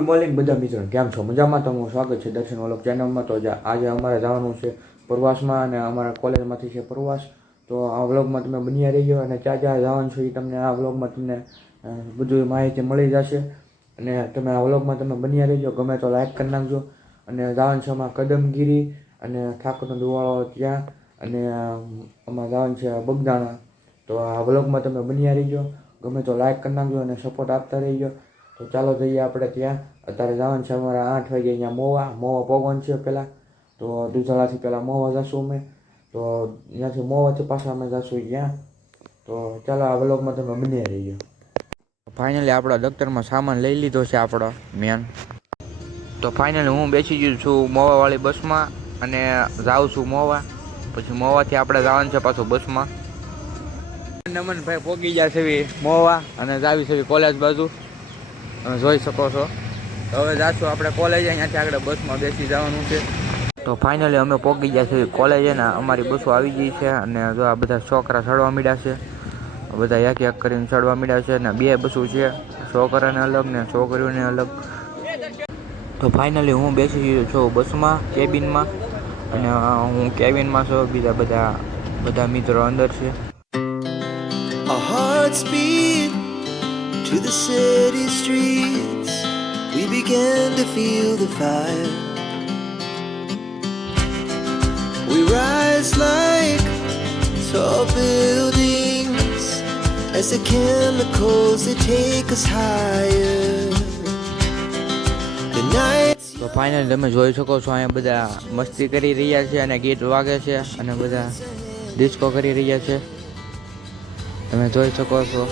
Good morning બધા મિત્રો, કેમ છો? મજામાં? તમારું સ્વાગત છે દર્શન વલોગ ચેનલમાં. તો આજે અમારે જવાનું છે પ્રવાસમાં અને અમારા કોલેજમાંથી છે પ્રવાસ. તો આ વ્લોગમાં તમે બન્યા રહીજો અને ક્યાં ક્યાં જવાનું છે એ તમને આ વ્લોગમાં તમને બધું માહિતી મળી જશે. અને તમે આ વ્લોગમાં તમે બન્યા રહીજો, ગમે તો લાઈક કરી નાખજો. અને જવાનું છે અમારા કદમગીરી અને ઠાકોરનો દુવાળો ત્યાં, અને અમારે જવાનું છે બગદાણા. તો આ વ્લોગમાં તમે બન્યા રહીજો, ગમે તો લાઈક કરી નાખજો અને સપોર્ટ આપતા રહીજો. તો ચાલો જઈએ આપણે ત્યાં. અત્યારે જવાનું છે અમારે 8 વાગે અહીંયા મોવા પહોંચવાનું છે પહેલાં. તો દુધાળાથી પહેલાં મોવા જશું અમે. તો ત્યાંથી મોવાથી પાછા અમે જશું ત્યાં. તો ચાલો આ વ્લોગમાં તમે બન્યા રહીજો. ફાઇનલી આપણા દફતરમાં સામાન લઈ લીધો છે આપણો મેન. તો ફાઇનલી હું બેસી ગયો છું મોવાવાળી બસમાં અને જાઉં છું મોવા. પછી મોવાથી આપણે જવાનું છે પાછું બસમાં. નમનભાઈ પહોંચી ગયા છે મોવા અને જાવી છે કોલેજ બાજુ, તમે જોઈ શકો છો. તો હવે જાશું આપણે કોલેજ, અહીંયાથી આગળ બસમાં બેસી જવાનું છે. તો ફાઇનલી અમે પહોંચી ગયા છીએ કોલેજે ને અમારી બસો આવી ગઈ છે. અને જો આ બધા છોકરા ચડવા માંડ્યા છે, બધા એક એક કરીને ચડવા માંડ્યા છે. અને 2 બસો છે, છોકરાને અલગ ને છોકરીઓને અલગ. તો ફાઇનલી હું બેસી ગયો છું બસમાં, કેબિનમાં. અને હું કેબિનમાં છું, બીજા બધા મિત્રો અંદર છે. Our hearts beat to the city streets. We began to feel the fire. We rise like tall buildings as the chemicals they take us higher. The nights. તો ફાઇનલ તમે જોઈ શકો છો અહીંયા બધા મસ્તી કરી રહ્યા છે અને ગીત વાગે છે અને બધા ડિસ્કો કરી રહ્યા છે, તમે જોઈ શકો છો.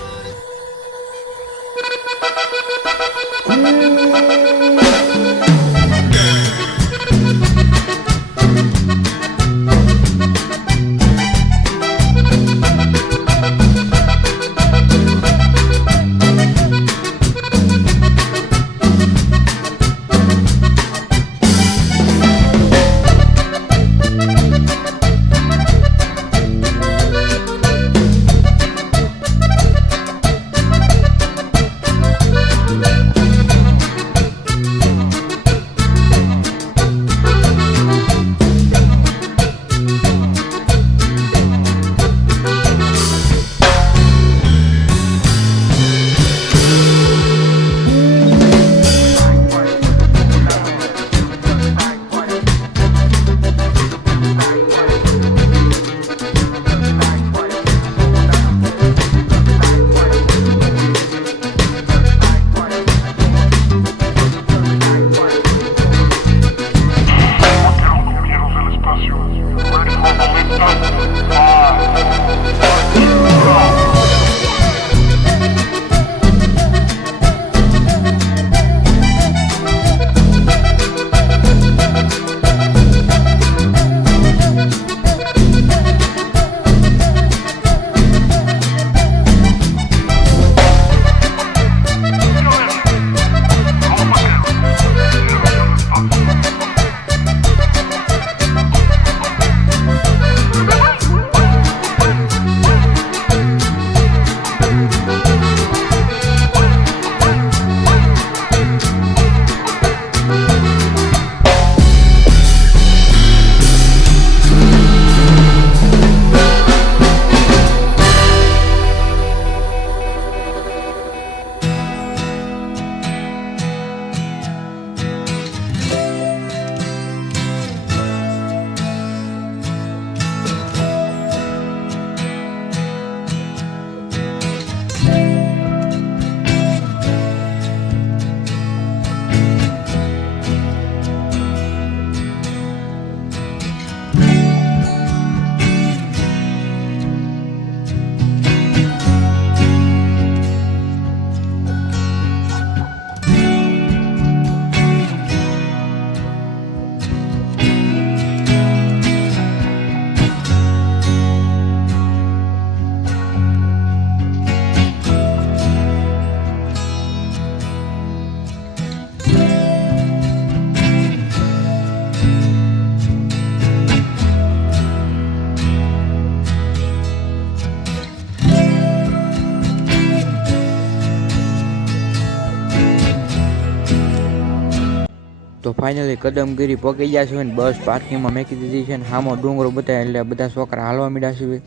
તો ફાઇનલી કદમગીરી પહોંચી ગયા છે ને બસ પાર્કિંગમાં મેકી દીધી છે ને સામો ડુંગરો બતાવે એટલે બધા છોકરા હાલવા માંડ્યા છે.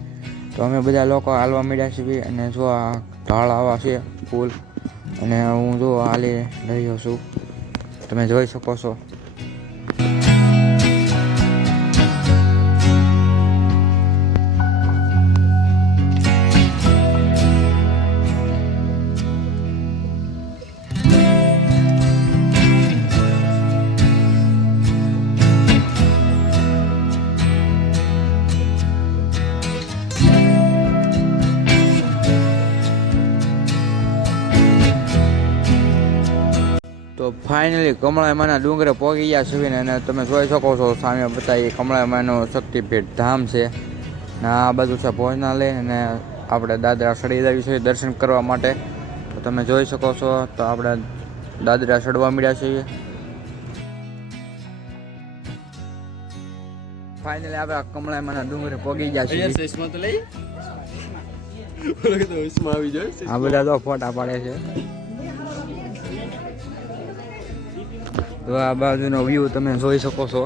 તો અમે બધા લોકો હાલવા માંડ્યા છીએ અને જો આ ઢાળ આવા છે પુલ અને હું જો હાલી રહ્યો છું, તમે જોઈ શકો છો. તો ફાઇનલી કમળામાના ડુંગરે પહોંચી ગયા છીએ અને તમે જોઈ શકો છો સામે બતાવી કમળામાનું શક્તિપીઠ ધામ છે ને આ બધું છે ભોજનાલય અને આપણે દાદરા ચડી આવ્યું છે દર્શન કરવા માટે. તો તમે જોઈ શકો છો તો આપણે દાદરા ચડવા મળ્યા છીએ. ફાઇનલી આપણે કમળામાના ડુંગરે પહોંચી ગયા છીએ. આ બધા તો ફોટા પાડે છે. તો આ બાજુનો વ્યૂ તમે જોઈ શકો છો.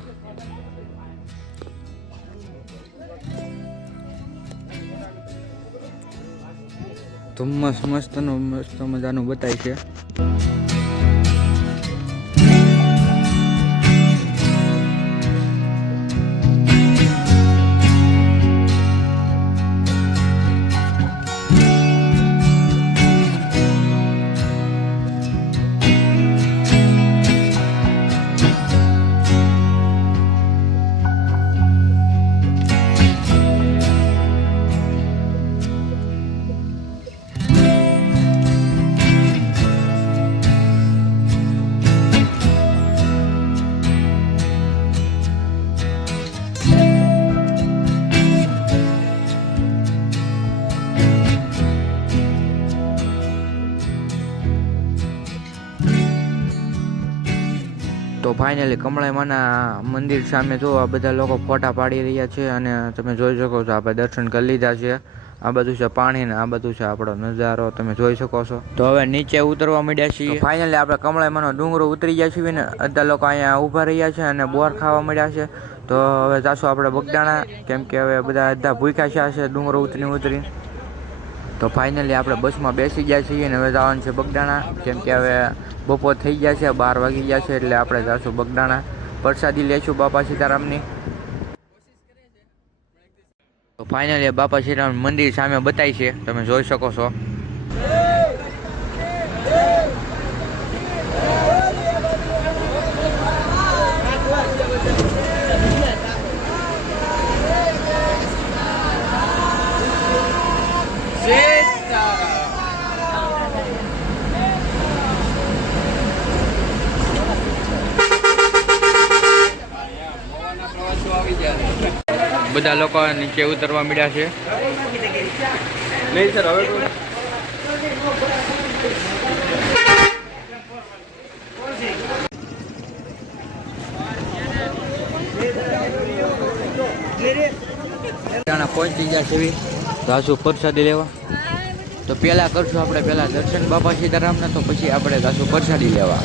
ધુમ્મસ મસ્ત મજાનું બતાય છે. તો ફાઇનલી કમળામાના મંદિર સામે જો આ બધા લોકો ફોટા પાડી રહ્યા છે અને તમે જોઈ શકો છો આપણે દર્શન કરી લીધા છે. આ બધું છે પાણી ને આ બધું છે આપણો નજારો તમે જોઈ શકો છો. તો હવે નીચે ઉતરવા માંડ્યા છીએ. ફાઇનલી આપણે કમળામાનો ડુંગરો ઉતરી ગયા છીએ ને અડધા લોકો અહીંયા ઊભા રહ્યા છે અને બોર ખાવા માંડ્યા છે. તો હવે જાશું આપણે બગદાણા, કેમ કે હવે બધા અડધા ભૂખ્યા છે ડુંગરો ઉતરી. તો ફાઇનલી આપણે બસમાં બેસી ગયા છીએ અને હવે જવાનું છે બગદાણા, કેમ કે હવે બપોર થઈ ગયા છે, 12 વાગી ગયા છે એટલે આપણે જઈશું બગદાણા, પ્રસાદી લેશું બાપા સીતારામની. તો ફાઇનલી બાપા સીતારામ મંદિર સામે બતાય છે, તમે જોઈ શકો છો. બધા લોકો નીચે ઉતરવા મળ્યા છે. નહીં સર હવે પહોંચી ગયા છે જાસુ પ્રસાદી લેવા. તો પહેલા કરશું આપણે પહેલા દર્શન બાપા સીતારામના, તો પછી આપણે જાસુ પ્રસાદી લેવા.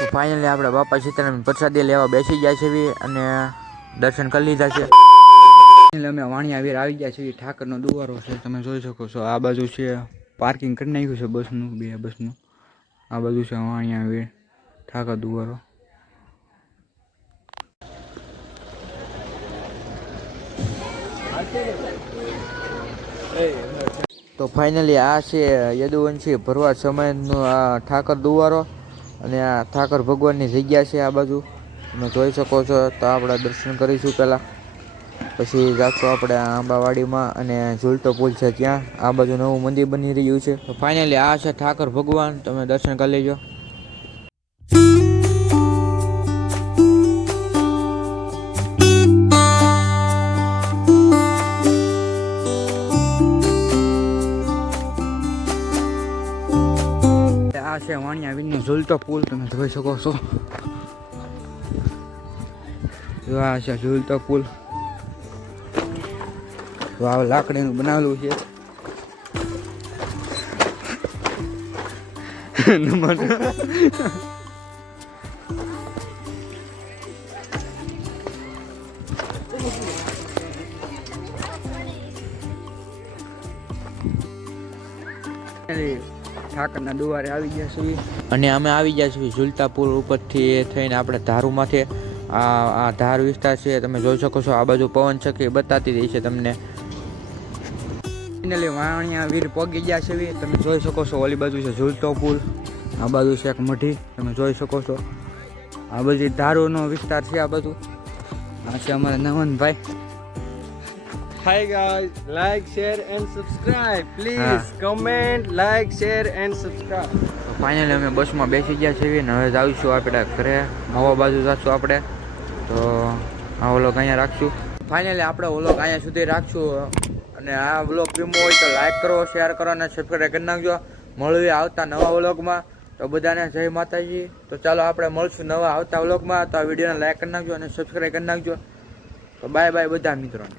તો ફાઇનલી આપણે બાપા સીતારામ પ્રસાદી લેવા બેસી ગયા છીએ અને દર્શન કરી લીધા છે. અમે વાણિયા વીર આવી ગયા છીએ. ઠાકરનો દુવારો છે, તમે જોઈ શકો છો. આ બાજુ છે પાર્કિંગ કરી નાખ્યું છે બસનું, 2 બસનું. આ બાજુ છે વાણિયા વીર ઠાકર દુવારો. તો ફાઇનલી આ છે યદુવંશી ભરવાડ સમયનો આ ઠાકર દુવારો અને આ ઠાકર ભગવાનની જગ્યા છે આ બાજુ, તમે જોઈ શકો છો. તો આપણે દર્શન કરીશું પહેલાં, પછી જાશું આપણે આંબાવાડીમાં અને ઝૂલતો પુલ છે ત્યાં. આ બાજુ નવું મંદિર બની રહ્યું છે. તો ફાઇનલી આ છે ઠાકર ભગવાન, તમે દર્શન કરી લેજો. આ છે વાણિયા વીરનો ઝૂલતો પુલ, તમે જોઈ શકો છો. આ છે ઝૂલતો પુલ. આ લાકડીનું બનાવેલું છે. ઠાકરના દુવારે આવી ગયા છીએ અને અમે આવી ગયા છીએ ઝૂલતા પુલ ઉપરથી થઈને આપણે ધારુમાંથી. આ ધાર વિસ્તાર છે, તમે જોઈ શકો છો. આ બાજુ પવન ચક્કી બતાતી રહી છે તમને. ફાઇનલી વાણિયા વીર પહોંચી ગયા છે. તમે જોઈ શકો છો ઓલી બાજુ છે ઝૂલતો પુલ, આ બાજુ છે એક મઢી, તમે જોઈ શકો છો. આ બાજુ ધારુનો વિસ્તાર છે. આ બાજુ આ છે અમારા નવનભાઈ. Hi guys, like, share and subscribe. Please comment, like, share and subscribe. Finally અમે બસમાં બેસી ગયા છીએ ને હવે આવીશું આપણે ઘરે. નવા બાજુ જઈશું આપણે, તો આ વ્લોગ અહીંયા રાખશું. ફાઇનલી આપણે વ્લોગ અહીંયા સુધી રાખશું. અને આ વ્લોગ ગમ્યો હોય તો લાઈક કરો, શેર કરો અને સબસ્ક્રાઈબ કરી નાખજો. મળીએ આવતા નવા વ્લોગમાં. તો બધાને જય માતાજી. તો ચાલો આપણે મળશું નવા આવતા વ્લોગમાં. તો આ વિડીયોને લાઈક કરી નાખજો અને સબસ્ક્રાઈબ કરી નાખજો. તો બાય બાય બધા મિત્રોને.